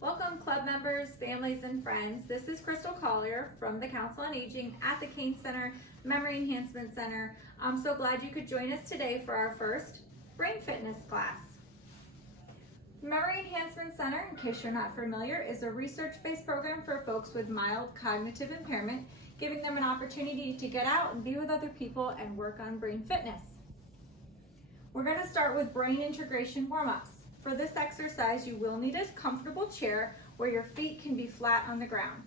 Welcome club members, families, and friends. This is Crystal Collier from the Council on Aging at the Kane Center, Memory Enhancement Center. I'm so glad you could join us today for our first brain fitness class. Memory Enhancement Center, in case you're not familiar, is a research-based program for folks with mild cognitive impairment, giving them an opportunity to get out and be with other people and work on brain fitness. We're going to start with brain integration warm-ups. For this exercise, you will need a comfortable chair where your feet can be flat on the ground.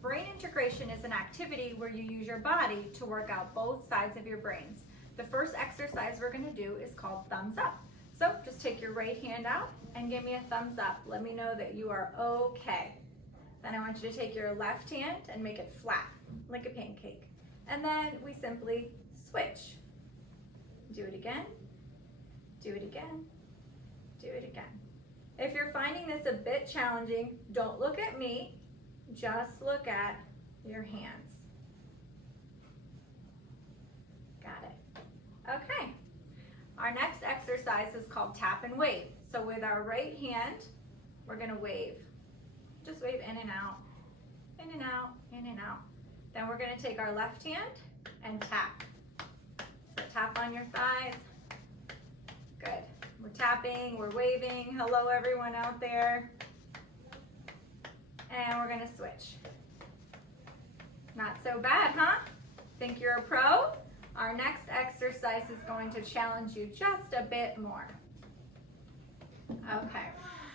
Brain integration is an activity where you use your body to work out both sides of your brains. The first exercise we're going to do is called thumbs up. So just take your right hand out and give me a thumbs up. Let me know that you are okay. Then I want you to take your left hand and make it flat, like a pancake. And then we simply switch. Do it again, do it again, do it again. If you're finding this a bit challenging, don't look at me, just look at your hands. Got it. Okay. Our next exercise is called tap and wave. So with our right hand, we're gonna wave. Just wave in and out, in and out, in and out. Then we're gonna take our left hand and tap. So tap on your thighs. Good. We're tapping, we're waving. Hello everyone out there. And we're gonna switch. Not so bad, huh? Think you're a pro? Our next exercise is going to challenge you just a bit more. Okay,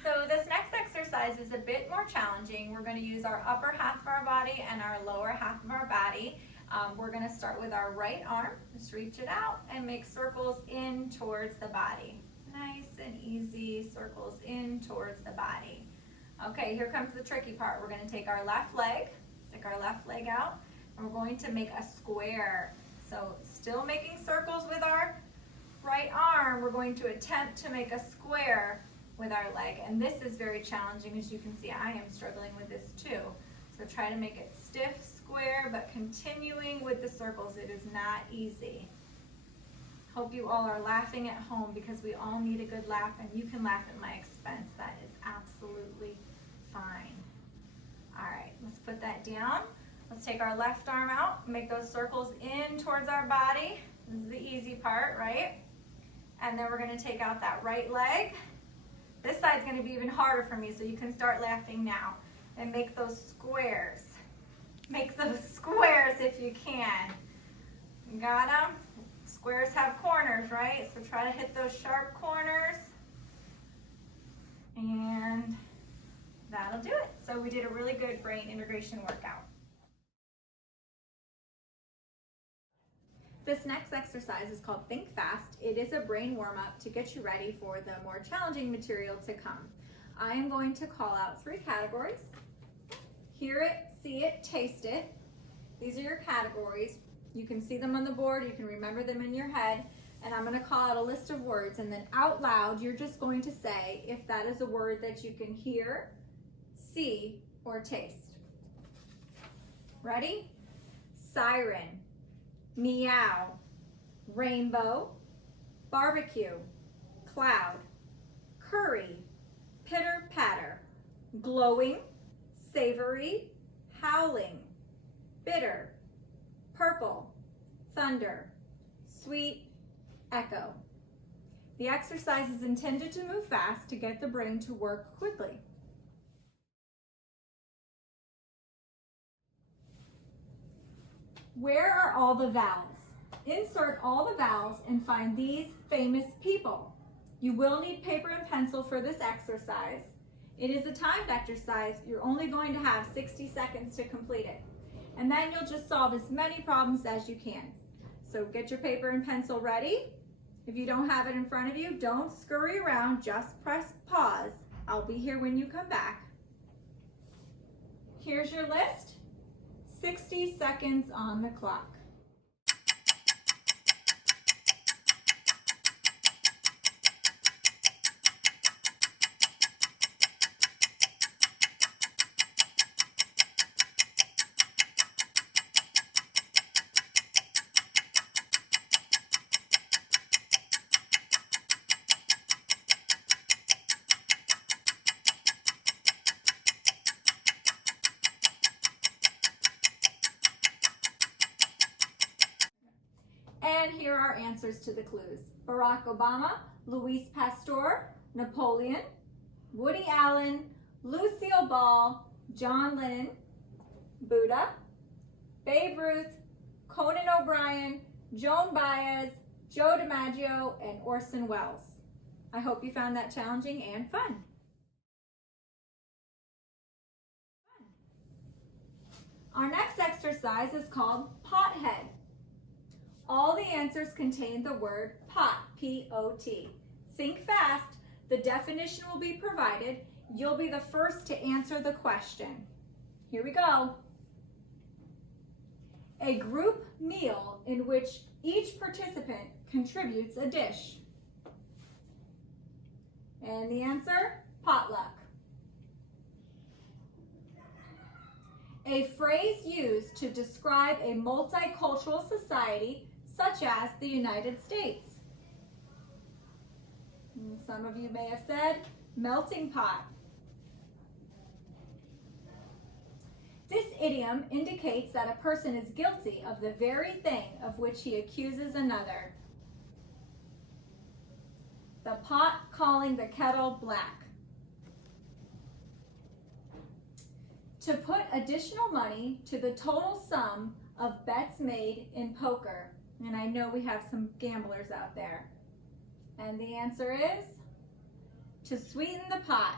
so this next exercise is a bit more challenging. We're gonna use our upper half of our body and our lower half of our body. We're gonna start with our right arm. Just reach it out and make circles in towards the body. Nice and easy circles in towards the body. Okay, here comes the tricky part. We're gonna take our left leg, stick our left leg out, and we're going to make a square. So still making circles with our right arm, we're going to attempt to make a square with our leg. And this is very challenging. As you can see, I am struggling with this too. So try to make it stiff, square, but continuing with the circles. It is not easy. Hope you all are laughing at home because we all need a good laugh, and you can laugh at my expense. That is absolutely fine. All right, let's put that down. Let's take our left arm out, make those circles in towards our body. This is the easy part, right? And then we're gonna take out that right leg. This side's gonna be even harder for me, so you can start laughing now. And make those squares. Make those squares if you can. Got them? Squares have corners, right? So try to hit those sharp corners. And that'll do it. So we did a really good brain integration workout. This next exercise is called Think Fast. It is a brain warm-up to get you ready for the more challenging material to come. I am going to call out 3 categories. Hear it, see it, taste it. These are your categories. You can see them on the board, you can remember them in your head, and I'm gonna call out a list of words, and then out loud, you're just going to say if that is a word that you can hear, see, or taste. Ready? Siren, meow, rainbow, barbecue, cloud, curry, pitter patter, glowing, savory, howling, bitter, purple, thunder, sweet, echo. The exercise is intended to move fast to get the brain to work quickly. Where are all the vowels? Insert all the vowels and find these famous people. You will need paper and pencil for this exercise. It is a timed exercise. You're only going to have 60 seconds to complete it. And then you'll just solve as many problems as you can. So get your paper and pencil ready. If you don't have it in front of you, don't scurry around, just press pause. I'll be here when you come back. Here's your list. 60 seconds on the clock. And here are answers to the clues. Barack Obama, Louis Pasteur, Napoleon, Woody Allen, Lucille Ball, John Lennon, Buddha, Babe Ruth, Conan O'Brien, Joan Baez, Joe DiMaggio, and Orson Welles. I hope you found that challenging and fun. Our next exercise is called Hothead. All the answers contain the word pot, P-O-T. Think fast. The definition will be provided. You'll be the first to answer the question. Here we go. A group meal in which each participant contributes a dish. And the answer, potluck. A phrase used to describe a multicultural society such as the United States. And some of you may have said melting pot. This idiom indicates that a person is guilty of the very thing of which he accuses another. The pot calling the kettle black. To put additional money to the total sum of bets made in poker. And I know we have some gamblers out there. And the answer is to sweeten the pot.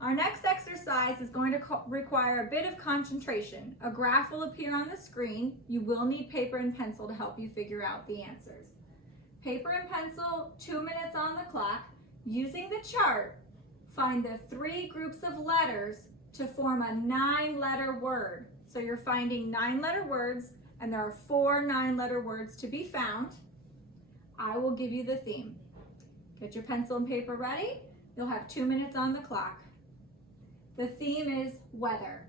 Our next exercise is going to require a bit of concentration. A graph will appear on the screen. You will need paper and pencil to help you figure out the answers. Paper and pencil, 2 minutes on the clock. Using the chart, find the 3 groups of letters to form a 9-letter word. So you're finding 9-letter words, and there are 4 9-letter words to be found. I will give you the theme. Get your pencil and paper ready. You'll have 2 minutes on the clock. The theme is weather.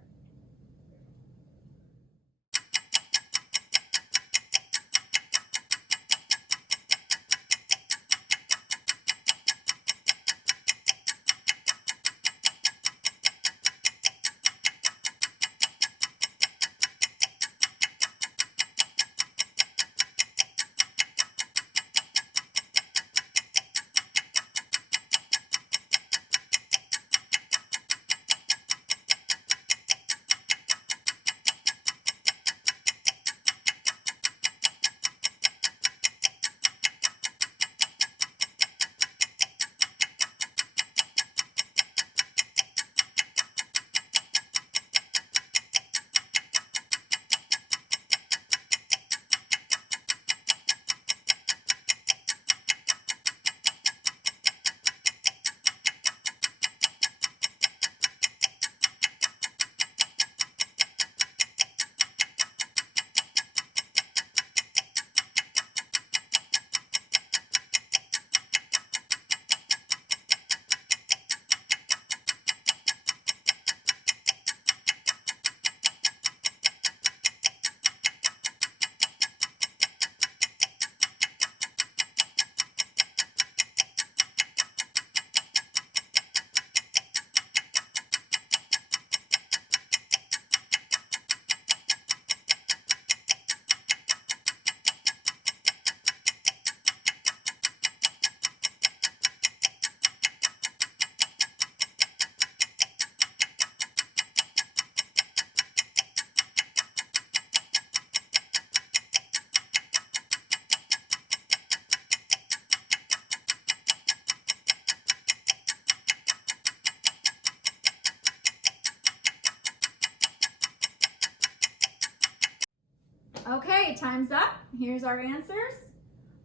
Okay, time's up. Here's our answers.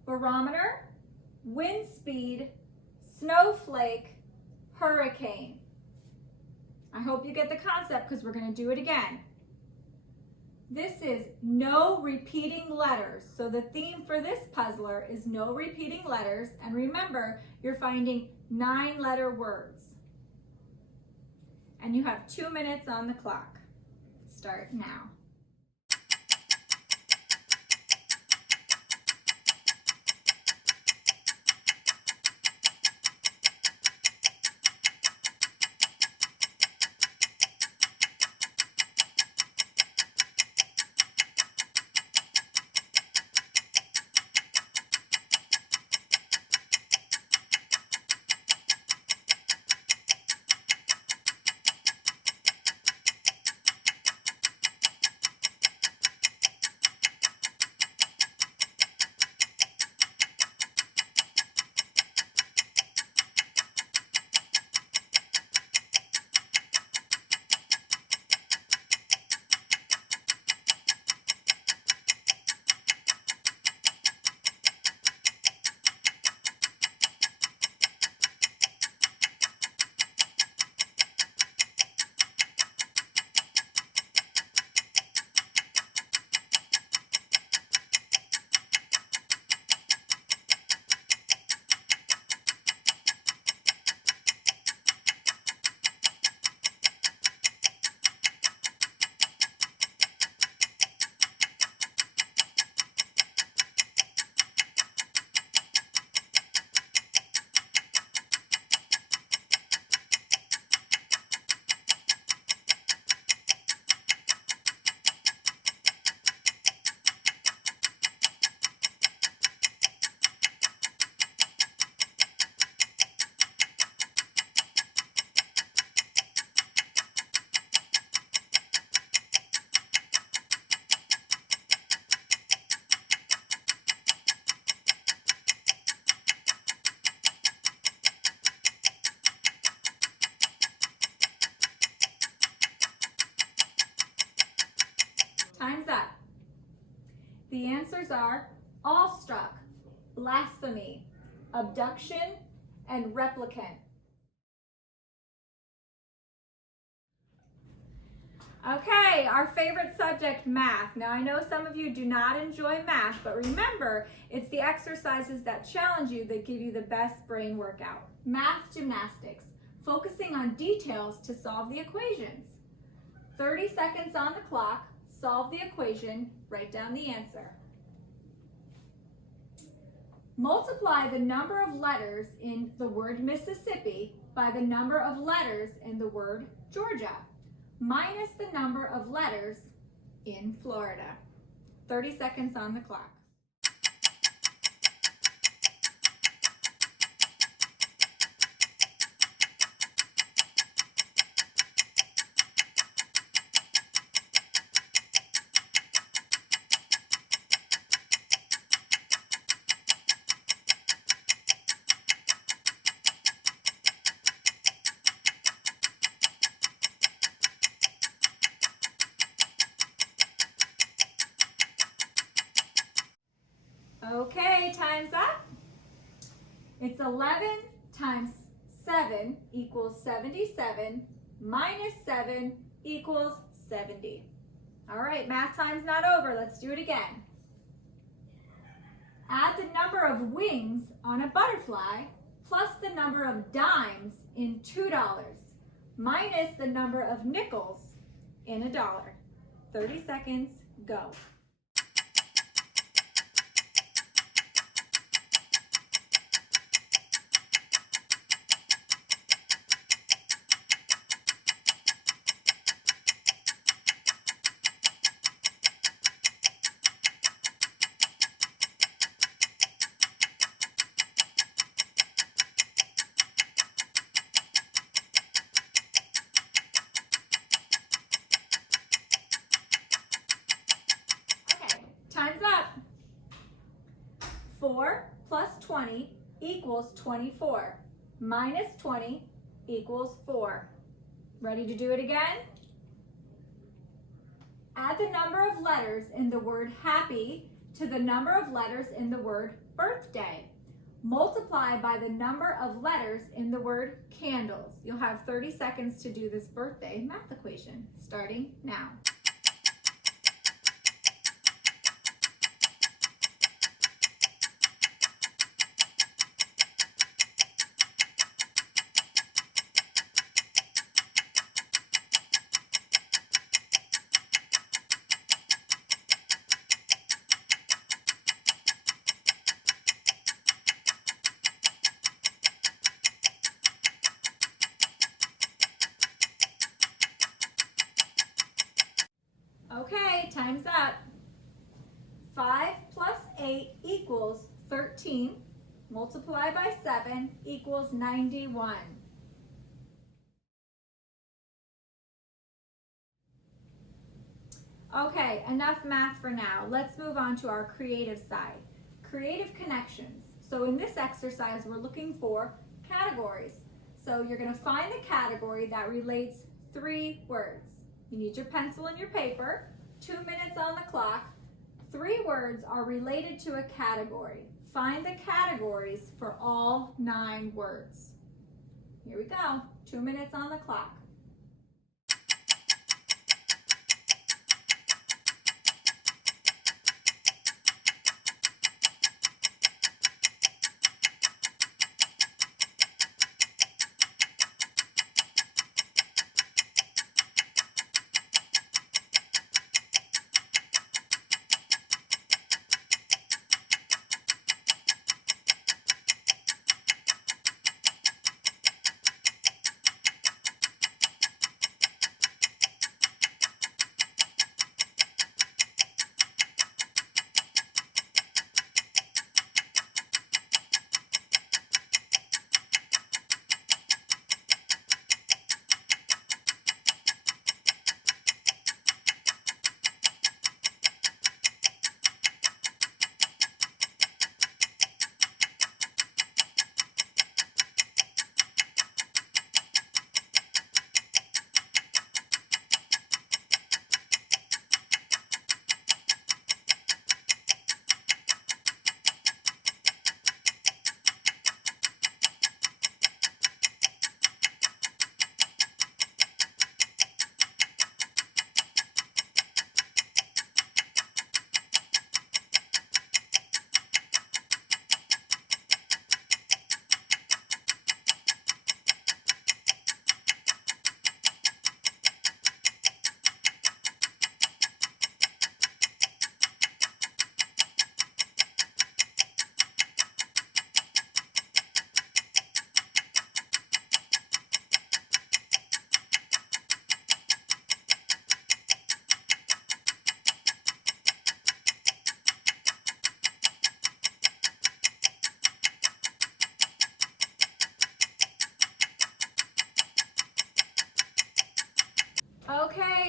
Barometer, wind speed, snowflake, hurricane. I hope you get the concept because we're going to do it again. This is no repeating letters. So the theme for this puzzler is no repeating letters. And remember, you're finding 9-letter words. And you have 2 minutes on the clock. Start now. The answers are awestruck, blasphemy, abduction, and replicant. Okay, our favorite subject, math. Now I know some of you do not enjoy math, but remember, it's the exercises that challenge you that give you the best brain workout. Math gymnastics, focusing on details to solve the equations. 30 seconds on the clock, solve the equation, write down the answer. Multiply the number of letters in the word Mississippi by the number of letters in the word Georgia, minus the number of letters in Florida. 30 seconds on the clock. Okay, time's up. It's 11 times 7 equals 77, minus 7 equals 70. All right, math time's not over. Let's do it again. Add the number of wings on a butterfly plus the number of dimes in $2, minus the number of nickels in $1. 30 seconds, go. Time's up. 4 plus 20 equals 24. Minus 20 equals 4. Ready to do it again? Add the number of letters in the word happy to the number of letters in the word birthday. Multiply by the number of letters in the word candles. You'll have 30 seconds to do this birthday math equation, starting now. Okay, time's up. 5 plus 8 equals 13. Multiply by 7 equals 91. Okay, enough math for now. Let's move on to our creative side. Creative connections. So in this exercise, we're looking for categories. So you're going to find the category that relates 3 words. You need your pencil and your paper. 2 minutes on the clock. 3 words are related to a category. Find the categories for all 9 words. Here we go. 2 minutes on the clock.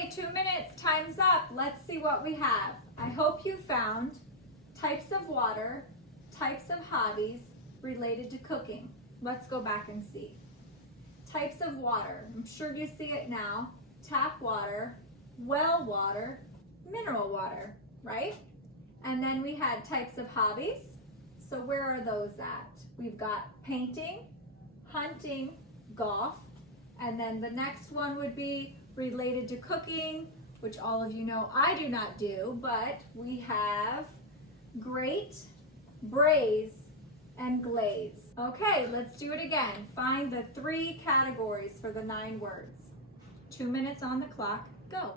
Okay, 2 minutes, time's up. Let's see what we have. I hope you found types of water, types of hobbies related to cooking. Let's go back and see. Types of water, I'm sure you see it now. Tap water, well water, mineral water, right? And then we had types of hobbies. So where are those at? We've got painting, hunting, golf, and then the next one would be related to cooking, which all of you know I do not do, but we have grate, braise, and glaze. Okay, let's do it again. Find the 3 categories for the 9 words. 2 minutes on the clock, go.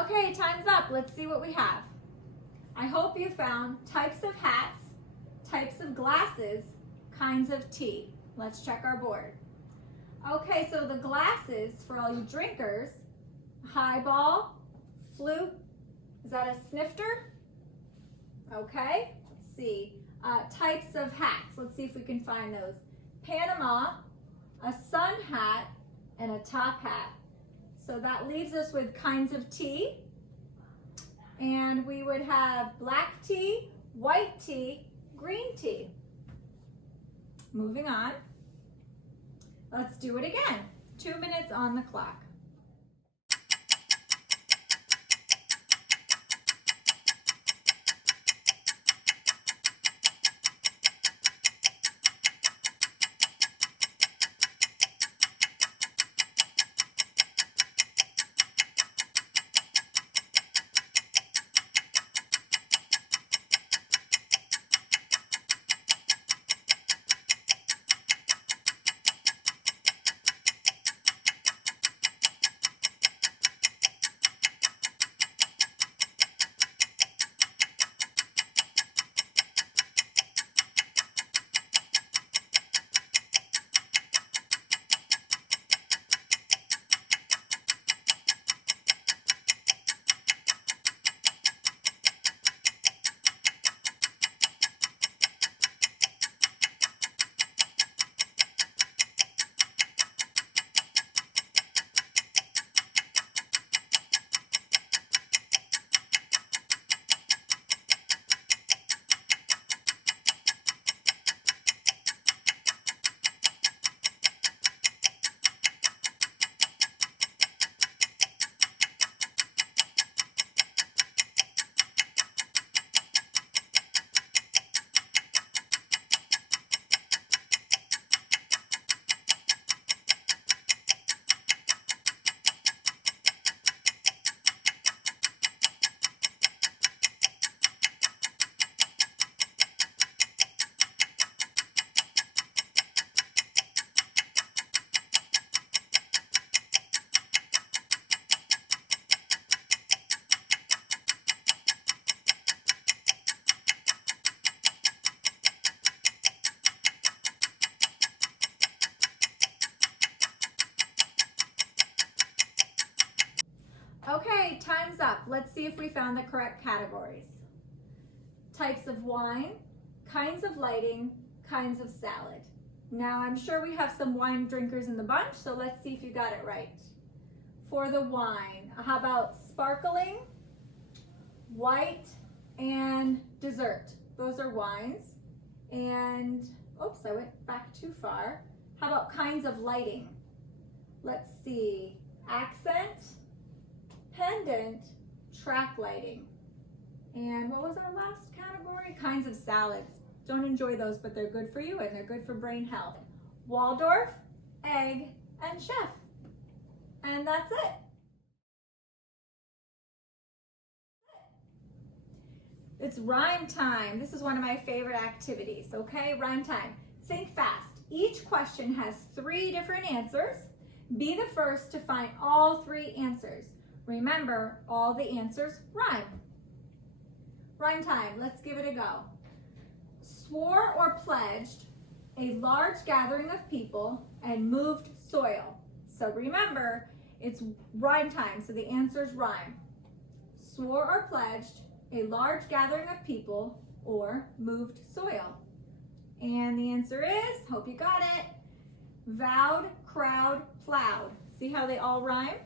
Okay, time's up. Let's see what we have. I hope you found types of hats, types of glasses, kinds of tea. Let's check our board. Okay, so the glasses, for all you drinkers, highball, flute, is that a snifter? Okay, let's see. Types of hats, let's see if we can find those. Panama, a sun hat, and a top hat. So that leaves us with kinds of tea. And we would have black tea, white tea, green tea. Moving on. Let's do it again. 2 minutes on the clock. Okay, time's up. Let's see if we found the correct categories. Types of wine, kinds of lighting, kinds of salad. Now I'm sure we have some wine drinkers in the bunch, so let's see if you got it right. For the wine, how about sparkling, white, and dessert? Those are wines. And, oops, I went back too far. How about kinds of lighting? Let's see, accent, pendant, track lighting. And what was our last category? Kinds of salads. Don't enjoy those, but they're good for you and they're good for brain health. Waldorf, egg, and chef. And that's it. It's rhyme time. This is one of my favorite activities, okay? Rhyme time. Think fast. Each question has 3 different answers. Be the first to find all 3 answers. Remember, all the answers rhyme. Rhyme time. Let's give it a go. Swore or pledged a large gathering of people and moved soil. So remember, it's rhyme time, so the answers rhyme. Swore or pledged a large gathering of people or moved soil. And the answer is, hope you got it, vowed, crowd, plowed. See how they all rhyme?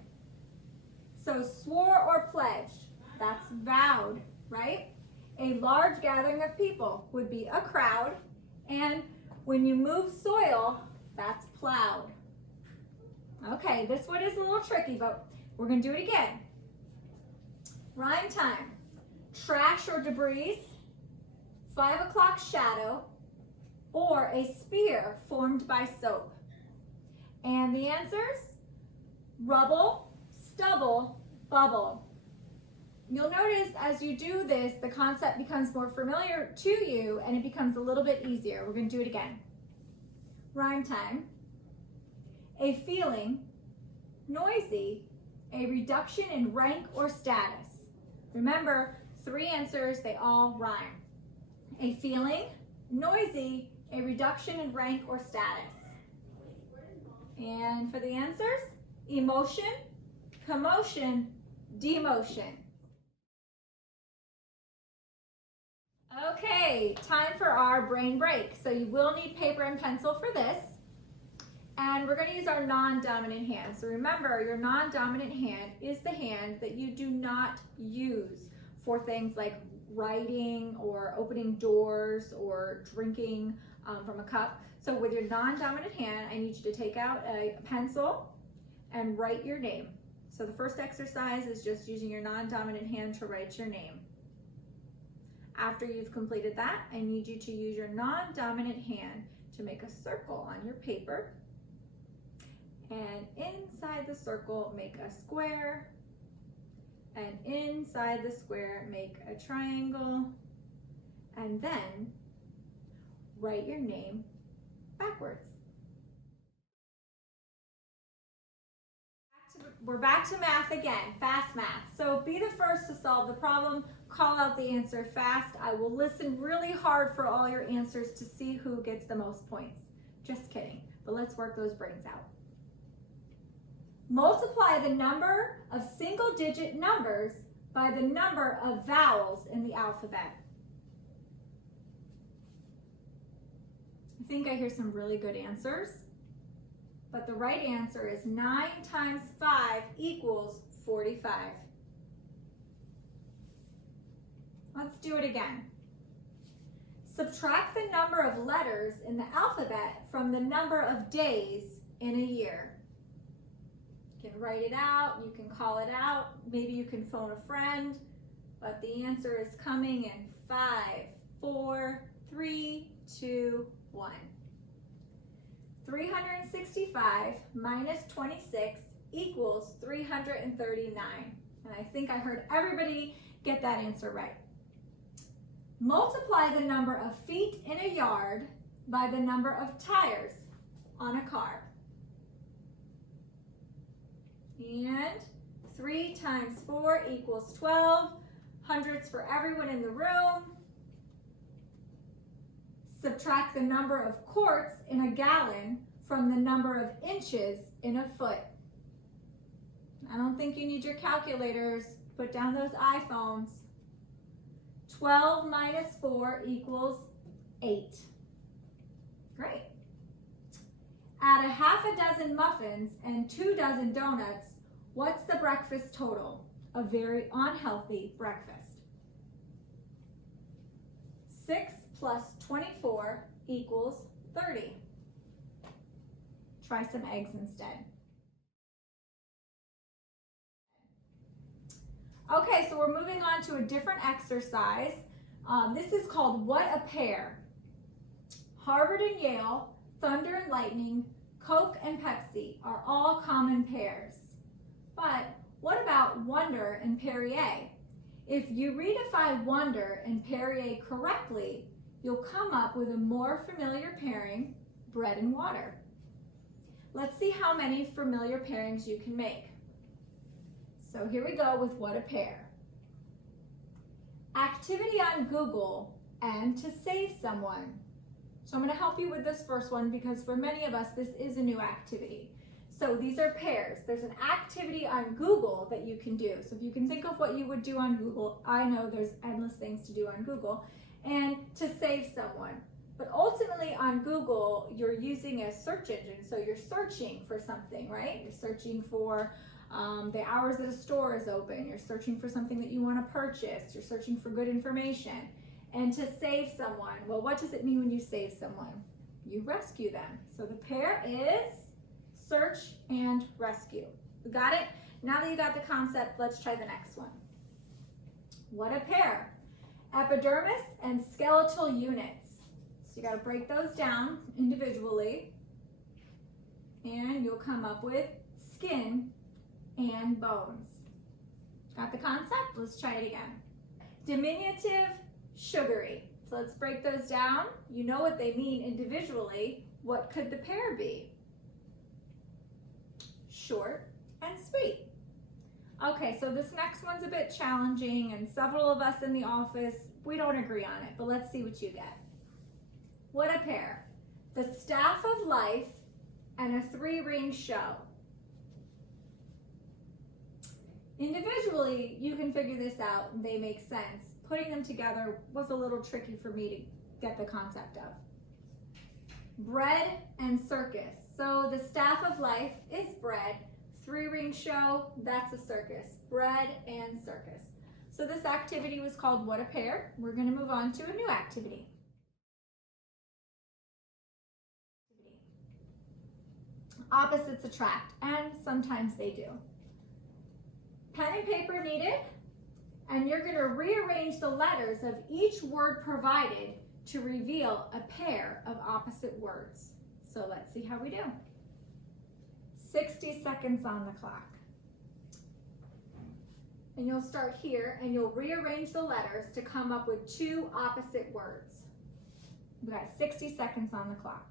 So swore or pledged, that's vowed, right? A large gathering of people would be a crowd, and when you move soil, that's plowed. Okay, this one is a little tricky, but we're gonna do it again. Rhyme time. Trash or debris, 5 o'clock shadow, or a spear formed by soap. And the answers, rubble, stubble, bubble. You'll notice as you do this, the concept becomes more familiar to you and it becomes a little bit easier. We're going to do it again. Rhyme time. A feeling, noisy, a reduction in rank or status. Remember, 3 answers, they all rhyme. A feeling, noisy, a reduction in rank or status. And for the answers, emotion, commotion, demotion. Okay, time for our brain break. So you will need paper and pencil for this. And we're going to use our non-dominant hand. So remember, your non-dominant hand is the hand that you do not use for things like writing or opening doors or drinking from a cup. So with your non-dominant hand, I need you to take out a pencil and write your name. So the first exercise is just using your non-dominant hand to write your name. After you've completed that, I need you to use your non-dominant hand to make a circle on your paper. And inside the circle, make a square. And inside the square, make a triangle. And then write your name backwards. We're back to math again, fast math. So be the first to solve the problem, call out the answer fast. I will listen really hard for all your answers to see who gets the most points. Just kidding, but let's work those brains out. Multiply the number of single-digit numbers by the number of vowels in the alphabet. I think I hear some really good answers, but the right answer is 9 times 5 equals 45. Let's do it again. Subtract the number of letters in the alphabet from the number of days in a year. You can write it out, you can call it out, maybe you can phone a friend, but the answer is coming in 5, 4, 3, 2, 1. 365 minus 26 equals 339. And I think I heard everybody get that answer right. Multiply the number of feet in a yard by the number of tires on a car. And 3 times 4 equals 12. Hundreds for everyone in the room. Subtract the number of quarts in a gallon from the number of inches in a foot. I don't think you need your calculators. Put down those iPhones. 12 minus 4 equals 8. Great. Add a half a dozen muffins and 2 dozen donuts. What's the breakfast total? A very unhealthy breakfast. 6 plus 24 equals 30. Try some eggs instead. Okay, so we're moving on to a different exercise. This is called What a Pair. Harvard and Yale, thunder and lightning, Coke and Pepsi are all common pairs. But what about Wonder and Perrier? If you redefine Wonder and Perrier correctly, you'll come up with a more familiar pairing, bread and water. Let's see how many familiar pairings you can make. So here we go with What a Pair. Activity on Google and to save someone. So I'm going to help you with this first one because for many of us this is a new activity. So these are pairs. There's an activity on Google that you can do. So if you can think of what you would do on Google, I know there's endless things to do on Google, and to save someone. But ultimately on Google, you're using a search engine. So you're searching for something, right? You're searching for the hours that a store is open. You're searching for something that you want to purchase. You're searching for good information. And to save someone, well, what does it mean when you save someone? You rescue them. So the pair is search and rescue. You got it? Now that you got the concept, let's try the next one. What a pair. Epidermis and skeletal units. So you got to break those down individually. And you'll come up with skin and bones. Got the concept? Let's try it again. Diminutive, sugary. So let's break those down. You know what they mean individually. What could the pair be? Short and sweet. Okay, so this next one's a bit challenging, and several of us in the office, we don't agree on it, but let's see what you get. What a pair. The staff of life and a 3-ring show. Individually, you can figure this out and they make sense. Putting them together was a little tricky for me to get the concept of. Bread and circus. So the staff of life is bread. 3-ring show, that's a circus. Bread and circus. So this activity was called What a Pair. We're going to move on to a new activity. Opposites attract, and sometimes they do. Pen and paper needed, and you're going to rearrange the letters of each word provided to reveal a pair of opposite words. So let's see how we do. 60 seconds on the clock. And you'll start here and you'll rearrange the letters to come up with 2 opposite words. We've got 60 seconds on the clock.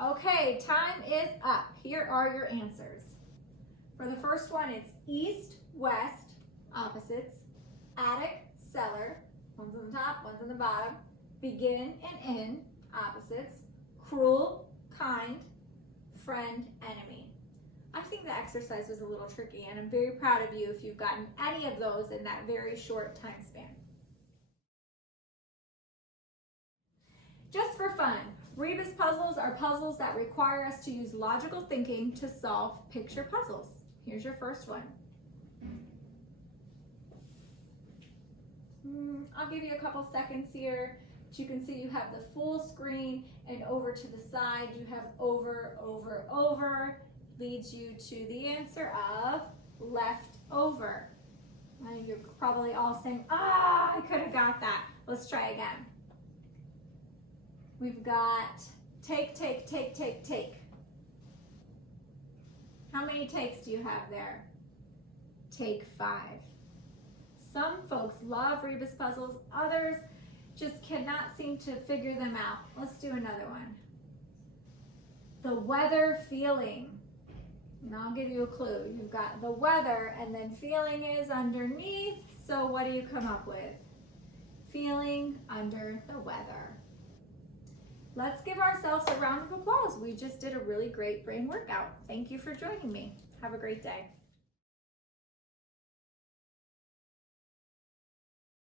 Okay, time is up. Here are your answers. For the first one, it's east, west, opposites, attic, cellar, one's on the top, one's on the bottom, begin and end, opposites, cruel, kind, friend, enemy. I think the exercise was a little tricky, and I'm very proud of you if you've gotten any of those in that very short time span. Just for fun, Rebus puzzles are puzzles that require us to use logical thinking to solve picture puzzles. Here's your first one. I'll give you a couple seconds here. But you can see you have the full screen, and over to the side you have over, over, over, leads you to the answer of left over. You're probably all saying, ah, I could have got that. Let's try again. We've got take, take, take, take, take. How many takes do you have there? Take 5. Some folks love Rebus puzzles, others just cannot seem to figure them out. Let's do another one. The weather feeling. And I'll give you a clue. You've got the weather, and then feeling is underneath. So what do you come up with? Feeling under the weather. Let's give ourselves a round of applause. We just did a really great brain workout. Thank you for joining me. Have a great day.